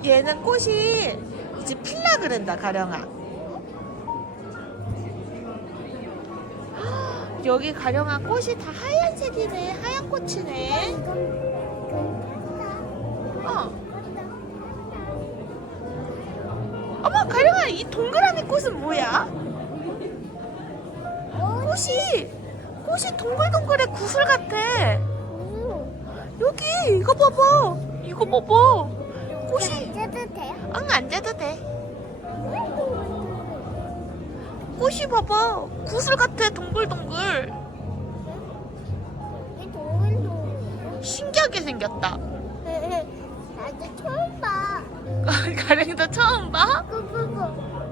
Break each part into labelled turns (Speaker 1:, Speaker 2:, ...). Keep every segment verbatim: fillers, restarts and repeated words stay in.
Speaker 1: 얘는 꽃이 이제 필라 그런다, 가령아. 여기 가령아 꽃이 다 하얀색이네. 하얀 꽃이네. 어. 어머, 가령아, 이 동그라미 꽃은 뭐야? 꽃이 꽃이 동글동글해. 구슬 같아. 여기 이거 봐봐. 이거 봐봐. 꽃이.
Speaker 2: 앉아도 돼요?
Speaker 1: 응, 앉아도 돼. 꽃이 봐봐. 구슬 같아. 동글동글.
Speaker 2: 이 동글동글.
Speaker 1: 신기하게 생겼다.
Speaker 2: 나도 처음 봐.
Speaker 1: 가령이도 처음 봐?
Speaker 2: 그거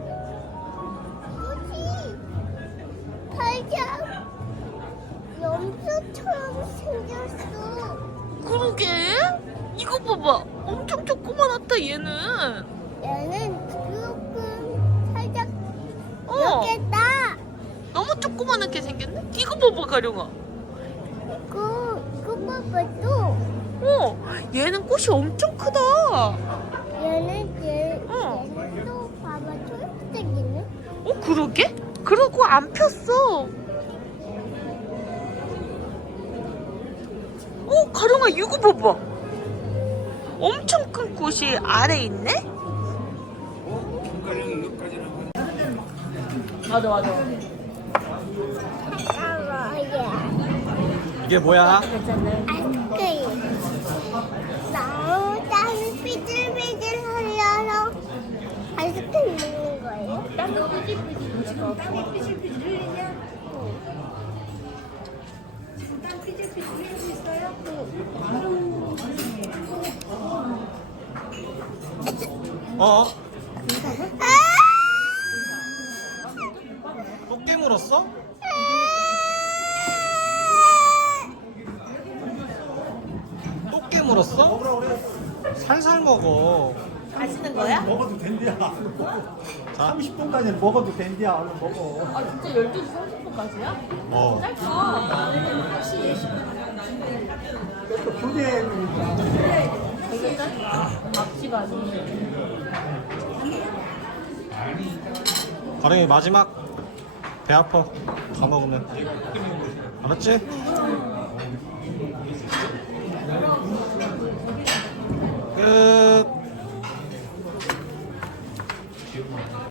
Speaker 2: 꽃이 팔자 염소처럼 생겼어.
Speaker 1: 그러게. 이거 봐봐. 엄청 조그만하다 얘는.
Speaker 2: 얘는 조금 살짝
Speaker 1: 어.
Speaker 2: 이렇게다.
Speaker 1: 너무 조그만하게 생겼네. 이거 봐봐, 가령아.
Speaker 2: 이거 이거 봐봐 또.
Speaker 1: 어, 얘는 꽃이 엄청 크다.
Speaker 2: 얘는 얘
Speaker 1: 어.
Speaker 2: 얘는 또 봐봐 초록색이네.
Speaker 1: 어, 그러게? 그러고 안 폈어. 어, 가령아, 이거 봐봐. 엄청 큰 꽃이 아래 있네? 맞아, 맞아.
Speaker 2: 아, 예.
Speaker 3: 이게 뭐야?
Speaker 2: 아이스크림. 너무 땀이 삐질삐질 흘려서 아이스크림 먹는 거예요? 땀이 삐질삐질 흘리고 땀이 삐질삐질 흘리냐? 지금 땀 삐질삐질 흘리고 있어요?
Speaker 3: 어? 또 깨물었어? 또 깨물었어? 살살 먹어.
Speaker 1: 마시는 거야?
Speaker 4: 먹어도 된대야.
Speaker 3: 자,
Speaker 4: 삼십 분까지는 먹어도 된대야. 얼른 먹어.
Speaker 1: 아, 진짜 열두 시 삼십 분까지야?
Speaker 3: 어.
Speaker 1: 짧다.
Speaker 4: 또 교대니까.
Speaker 1: 되게 짧다. 앞 시간이.
Speaker 3: 가령이 마지막. 배 아파. 다 먹으면. 알았지? 끝.